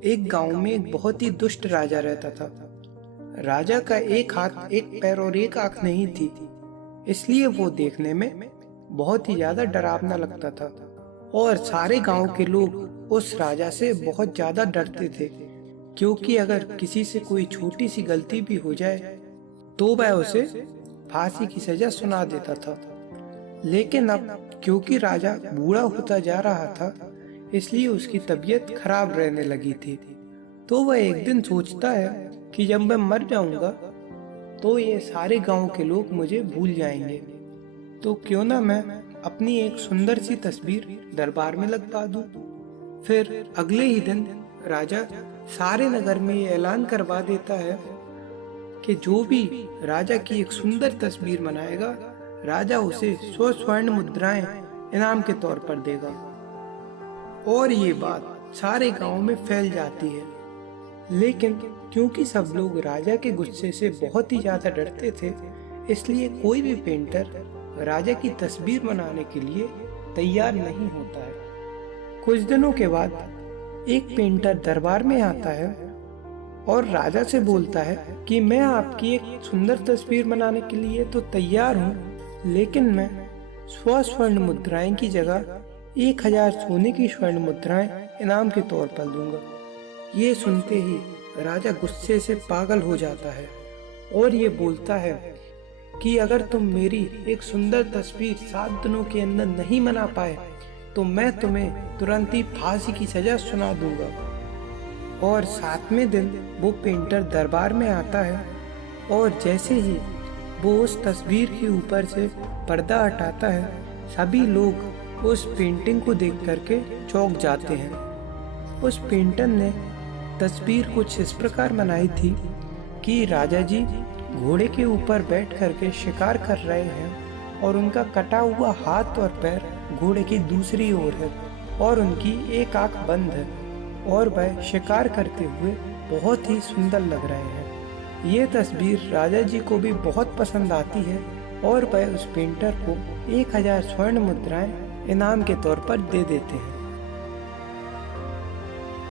एक गांव में एक बहुत ही दुष्ट राजा रहता था। राजा का एक हाथ, एक पैर और एक आंख नहीं थी, इसलिए वो देखने में बहुत ही ज्यादा डरावना लगता था और सारे गांव के लोग उस राजा से बहुत ज्यादा डरते थे, क्योंकि अगर किसी से कोई छोटी सी गलती भी हो जाए तो वह उसे फांसी की सजा सुना देता था। लेकिन अब क्योंकि राजा बूढ़ा होता जा रहा था, इसलिए उसकी तबीयत खराब रहने लगी थी। तो वह एक दिन सोचता है कि जब मैं मर जाऊंगा तो ये सारे गांव के लोग मुझे भूल जाएंगे, तो क्यों ना मैं अपनी एक सुंदर सी तस्वीर दरबार में लगवा दूं। फिर अगले ही दिन राजा सारे नगर में ये ऐलान करवा देता है कि जो भी राजा की एक सुंदर तस्वीर बनाएगा, राजा उसे 100 स्वर्ण मुद्राएं इनाम के तौर पर देगा। और ये बात सारे गांव में फैल जाती है। लेकिन क्योंकि सब लोग राजा के गुस्से से बहुत ही ज्यादा डरते थे, इसलिए कोई भी पेंटर राजा की तस्वीर बनाने के लिए तैयार नहीं होता है। कुछ दिनों के बाद एक पेंटर दरबार में आता है और राजा से बोलता है कि मैं आपकी एक सुंदर तस्वीर बनाने के लिए तो तैयार हूँ, लेकिन मैं 100 स्वर्ण मुद्राएं की जगह 1000 सोने की स्वर्ण मुद्राएं इनाम के तौर पर दूंगा। ये सुनते ही राजा गुस्से से पागल हो जाता है और ये बोलता है कि अगर तुम मेरी एक सुंदर तस्वीर 7 दिनों के अंदर नहीं बना पाए तो मैं तुम्हें तुरंत ही फांसी की सजा सुना दूंगा। और 7वें दिन वो पेंटर दरबार में आता है और जैसे ही वो उस तस्वीर के ऊपर से पर्दा हटाता है, सभी लोग उस पेंटिंग को देख करके चौंक जाते हैं। उस पेंटर ने तस्वीर कुछ इस प्रकार बनाई थी कि राजा जी घोड़े के ऊपर बैठ करके शिकार कर रहे हैं और उनका कटा हुआ हाथ और पैर घोड़े की दूसरी ओर है और उनकी एक आंख बंद है और वह शिकार करते हुए बहुत ही सुंदर लग रहे हैं। ये तस्वीर राजा जी को भी बहुत पसंद आती है और वह उस पेंटर को 1000 स्वर्ण मुद्राएं इनाम के तौर पर दे देते हैं।